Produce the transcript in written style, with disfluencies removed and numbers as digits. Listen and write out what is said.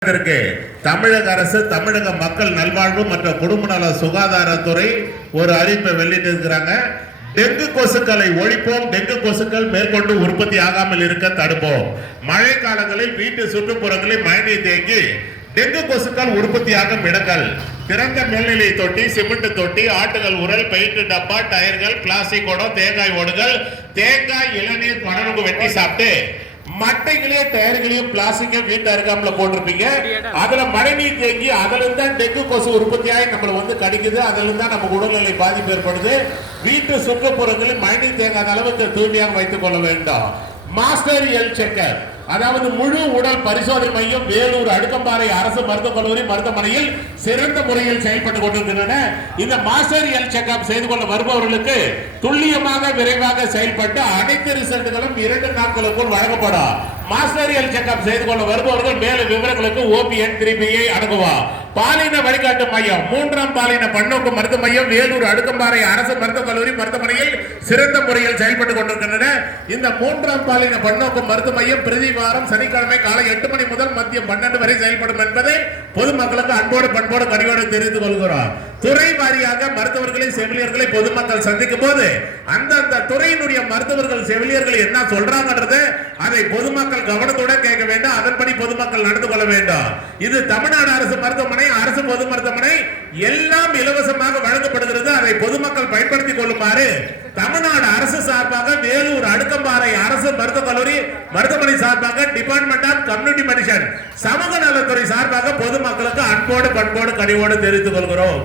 தமிழக அரசு தமிழக மக்கள் நல்வாழ்வு மற்றும் குடும்ப நல சுகாதாரத்துறை ஒரு அறிவிப்பை வெளியிட்டிருக்கிறாங்க. டெங்கு கொசுக்களை ஒழிப்போம், டெங்கு கொசுக்கள் மேற்கொண்டு உற்பத்தி ஆகாமல் இருக்க தடுப்போம். மழை காலங்களில் வீட்டு சுற்றுப்புறங்களில் மழைநீர் தேங்கி டெங்கு கொசுக்கள் உற்பத்தியாகும் இடங்கள் திறந்த மேல்நிலை தொட்டி, சிமெண்ட் தொட்டி, ஆட்டுகள் உரல், பெயிண்ட் டப்பா, டயர்கள், பிளாஸ்டிக் குடம், தேங்காய் ஓடுகள், தேங்காய் இளநீர் பணனுக்கு வெட்டி சாப்பிட்டு மட்டைகளையும் டயர்களையும் பிளாஸ்டிக்கையும் வீட்டு அருகாமல போட்டிருப்பீங்க. அதுல மழைநீர் தேங்கி அதுல இருந்தா டெங்கு கொசு உற்பத்தியாகி நம்மளை வந்து கடிக்குது. அதுல இருந்தா நம்ம உடல்நிலை பாதிப்பு ஏற்படுது. வீட்டு சுற்றுப்புறங்களில் மழைநீர் தேங்காத அளவுக்கு தூய்மையாக வைத்துக் கொள்ள வேண்டும். மாஸ்டர் ஹெல்த் செக்கர், அதாவது முழு உடல் பரிசோதனை மையம் வேலூர் அடுக்கம்பாறை அரசு மருத்துவக் கல்லூரி மருத்துவமனையில் சிறந்த முறையில் செயல்பட்டுக் கொண்டிருக்கின்றன. இந்த மாஸ்டர் ஹெல்த் செக்அப் செய்து கொள்ள வருபவர்களுக்கு துல்லியமாக விரைவாக செயல்பட்டு அனைத்து ரிசல்ட்டுகளும் 2 நாட்களுக்குள் வழங்கப்படும். மாஸ்டர் ஹெல்த் செக்அப் செய்து கொள்ள வருபவர்கள் மேலும் விவரங்களுக்கு OPN 3PI அணுகுவா. பாலின வழிகாட்டு மையம் 3ஆம் பாலின பன்னோக்கு மருத்துவ மையம் வேலூர் அடுக்கம்பாறை அரசு மருத்துவக் கல்லூரி மருத்துவமனையில் சிறந்த முறையில் செயல்பட்டுக் கொண்டிருக்கின்றன. இந்த 3ஆம் பாலின பன்னோக்கு மருத்துவ மையம் பிரதி வாரம் சனிக்கிழமை காலை 8 மணி முதல் மதியம் 12 வரை செயல்படும் என்பதை பொதுமக்களுக்கு அன்போடு பண்போடு கனிவோடு தெரிவித்துக் கொள்கிறோம். துறை வாரியாக மருத்துவர்களை செவிலியர்களை பொதுமக்கள் சந்திக்கும் போது அந்த துறையினுடைய மருத்துவர்கள் செவிலியர்கள் என்ன சொல்றாங்கன்றது அதை பொதுமக்கள் கவனத்துடன் கேட்க வேண்டும். அதன்படி பொதுமக்கள் நடந்து கொள்ள வேண்டும். இது தமிழ்நாடு அரசு மருத்துவமனை, அரசு பொது மருத்துவமனை எல்லாம் இலவசமாக வழங்கப்படுகிறது. அதை பொதுமக்கள் பயன்படுத்திக் கொள்ளுமாறு தமிழ்நாடு அரசு சார்பாக வேலூர் அடுக்கம்பாறை அரசு மருத்துவக் கல்லூரி மருத்துவமனை சார்பாக டிபார்ட்மெண்ட் ஆஃப் கம்யூனிட்டி மெடிசன் சமூக நலத்துறை சார்பாக பொதுமக்களுக்கு அன்போடு பண்போடு கனிவோடு தெரிவித்துக் கொள்கிறோம்.